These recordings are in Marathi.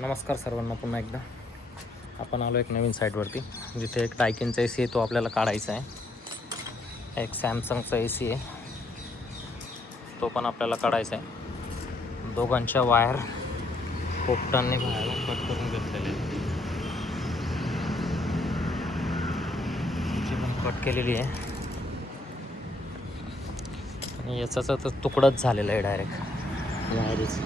नमस्कार सर्वांना. पुन्हा एकदा आपण आलो एक नवीन साईटवरती जिथे एक डायकिनचा AC आहे, तो आपल्याला काढायचा आहे. एक सॅमसंगचा AC आहे, तो पण आपल्याला काढायचा आहे. दोघांच्या वायर पोपटांनी बाहेर कट करून घेतलेले आहे. पण कट केलेली आहे आणि याचा तर तुकडाच झालेला आहे डायरेक्ट वायरीच.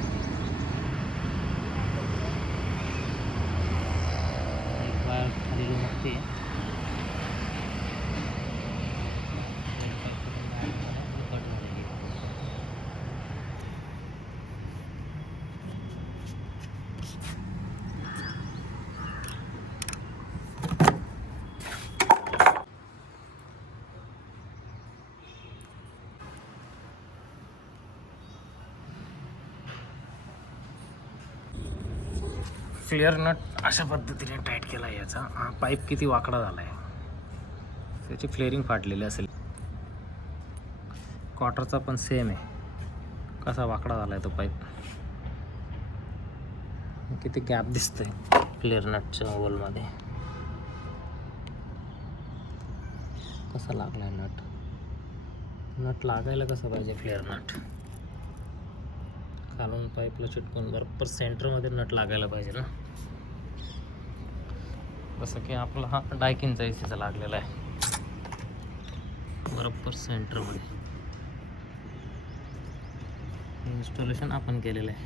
वायर खाली मोठी आहे. फ्लेअर नट अशा पद्धतीने टाईट केला आहे. याचा हा पाईप किती वाकडा झाला आहे, त्याची फ्लेअरिंग फाटलेली असेल. क्वार्टरचा पण सेम आहे, कसा वाकडा झाला आहे तो पाईप. किती गॅप दिसतोय फ्लेअर नटच्या होलमध्ये. कसा लागला आहे नट लागायला कसं पाहिजे फ्लेअर नट. खालून पाईपला चिटकून बरोबर सेंटरमध्ये नट लागायला पाहिजे ना, जसं की आपला हा डायकिनचा ACचा लागलेला आहे बरोबर सेंटरमध्ये. इन्स्टॉलेशन आपण केलेलं आहे.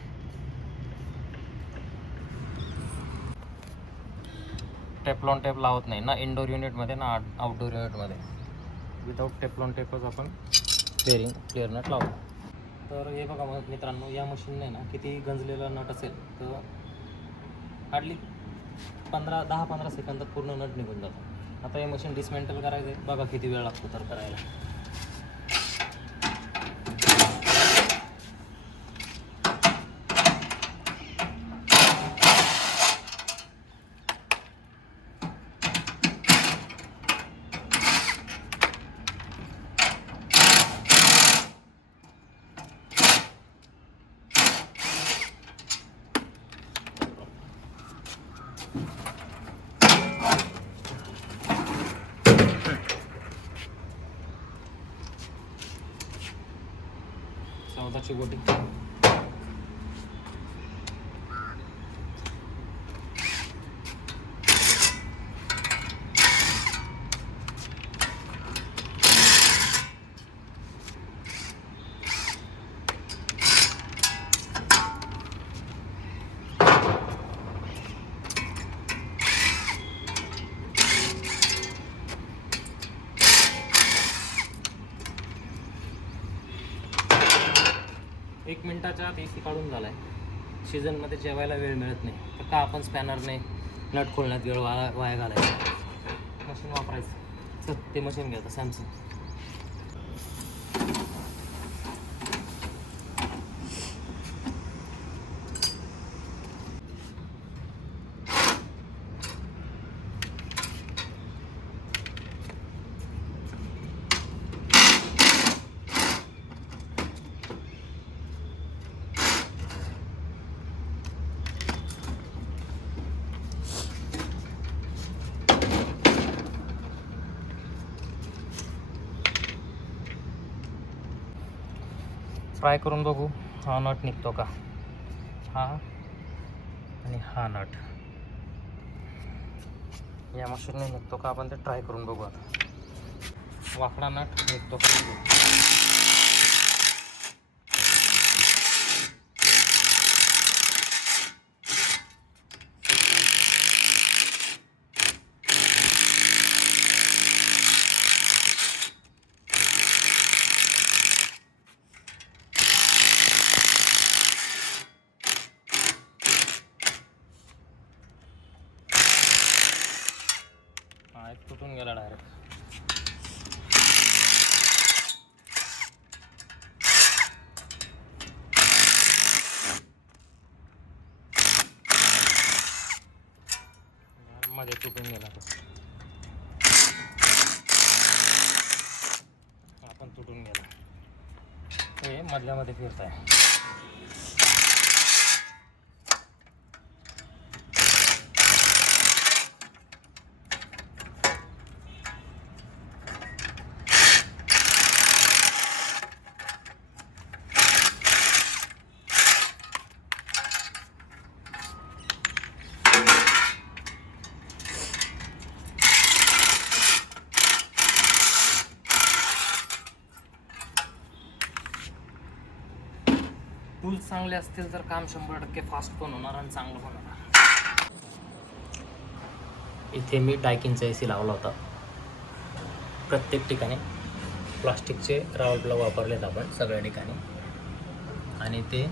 टेफ्लॉन टेप लावत नाही ना इंडोर युनिटमध्ये ना आउटडोर युनिटमध्ये. विदाऊट टेफ्लॉन टेपच आपण फ्लेअर नट लावतो. तर हे बघा मित्रांनो, या मशीनने ना किती गंजलेला नट असेल तर हार्डली 10-15 सेकंदात पूर्ण नट निघून जातो. आता हे मशीन डिसमेंटल करायचं आहे, बघा किती वेळ लागतो तर करायला. चौदाची गोटी. एक मिनिटाच्या आत AC काढून झाला आहे. सीझनमध्ये जेवायला वेळ मिळत नाही तर का आपण स्पॅनरने नट खोलण्यात वेळ वाया घालायचा. मशीन वापरायचं. तर ते मशीन घ्यायचं सॅमसंग. ट्राय करून बघू हा नट निघतो का. हा आणि हा नट या मशीनने निघतो का, आपण ते ट्राय करून बघू. आता वाकडा नट निघतो का. एक तुटून गेला डायरेक्ट. मध्ये तुटून गेला तो. आपण तुटून गेला. हे मधल्यामध्ये फिरत आहे. टूल्स चांगले असतील तर काम 100% फास्ट पण होणार आणि चांगलं पण होणार. इथे मी डायकिनचा AC लावला होता. प्रत्येक ठिकाणी प्लास्टिकचे राऊंड ब्लॉक वापरलेत आपण सगळ्या ठिकाणी, आणि ते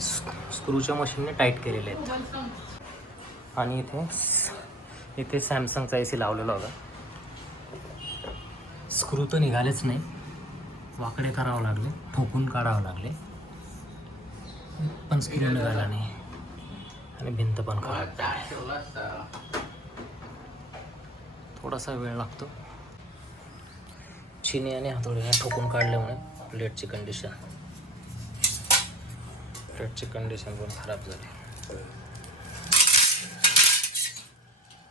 स्क्रूच्या मशीनने टाईट केलेले आहेत. आणि इथे सॅमसंगचा AC लावलेला होता. स्क्रू तर निघालेच नाही, वाकडे करावं लागले, ठोकून काढावं लागले, पण स्क्रू निघाला नाही आणि भिंत पण खराब झाली. थोडासा वेळ लागतो. चिनी आणि हातोडीने ठोकून काढल्यामुळे प्लेटची कंडिशन पण खराब झाली.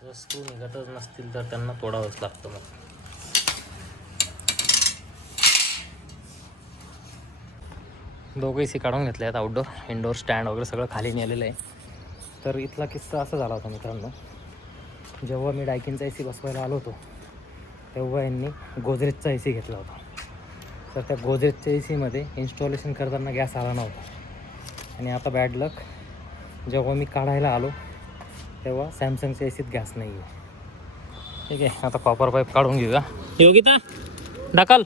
जर स्क्रू निघतच नसतील तर त्यांना तोडावंच लागतं. मग दोघं AC काढून घेतले आहेत. आउटडोर इंडोर स्टँड वगैरे सगळं खाली नेलेलं आहे. तर इथला किस्सा असा झाला होता मित्रांनो, जेव्हा मी डायकिनचा AC बसवायला आलो होतो तेव्हा यांनी गोदरेजचा AC घेतला होता. तर त्या गोदरेजच्या ACमध्ये इन्स्टॉलेशन करताना गॅस आला नव्हता. आणि आता बॅड लक, जेव्हा मी काढायला आलो तेव्हा सॅमसंगच्या ACत गॅस नाही आहे. ठीक आहे, आता कॉपर पाईप काढून घेऊया. योगिता ढकल.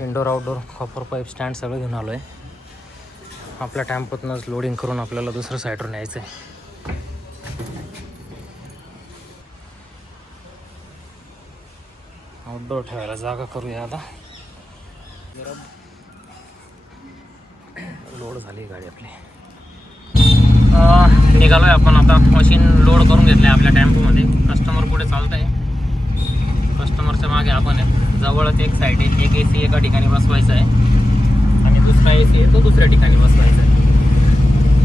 Indoor outdoor copper pipe stand सगळं घेऊन आलो आहे. आपल्या टॅम्पोतनंच लोडिंग करून आपल्याला दुसऱ्या साईडवर न्यायचं आहे. आउटडोर ठेवायला जागा करूया आता. लोड झाली गाडी आपली. निघालो आहे आपण आता. मशीन लोड करून घेतलं आहे आपल्या टॅम्पोमध्ये. कस्टमर पुढे चालतं आहे, कस्टमरच्या मागे आपण आहे. जवळच एक साईड आहे, एक AC एका ठिकाणी बसवायचा आहे आणि दुसरा AC आहे तो दुसऱ्या ठिकाणी बसवायचा आहे.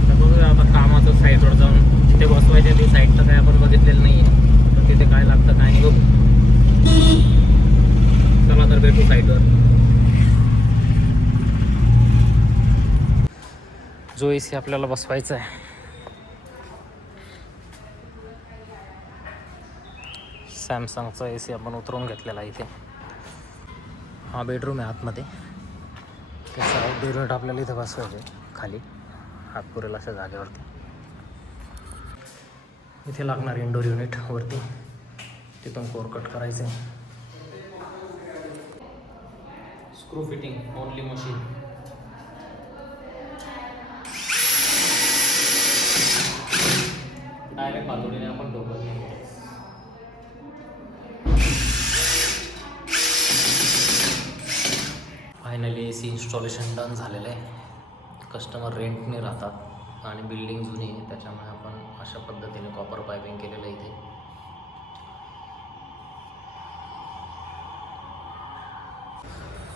तर बघूया आता कामाचं साईडवर जाऊन तिथे बसवायचं. ती साईड तर काय आपण बघितलेलं नाही आहे, तर तिथे काय लागतं काय नाही बघू. चला तर भेटू साईडवर. जो AC आपल्याला बसवायचा आहे सॅमसंगचा AC आपण उतरवून घेतलेला आहे. इथे हा बेडरूम आहे आतमध्ये. त्याचा आउटडोर युनिट आपल्याला इथे बसवायचे खाली हात पुरेल अशा जागेवरती. इथे लागणार इंडोर युनिट वरती, तिथून कोर कट करायचं आहे. Screw fitting only machine. Direct हातोडीने आपण ठोकत नाही. फायनली AC इन्स्टॉलेशन डन झालेलं आहे. कस्टमर रेंटने राहतात आणि बिल्डिंग जुनी आहे, त्याच्यामुळे आपण अशा पद्धतीने कॉपर पायपिंग केलेलं आहे इथे.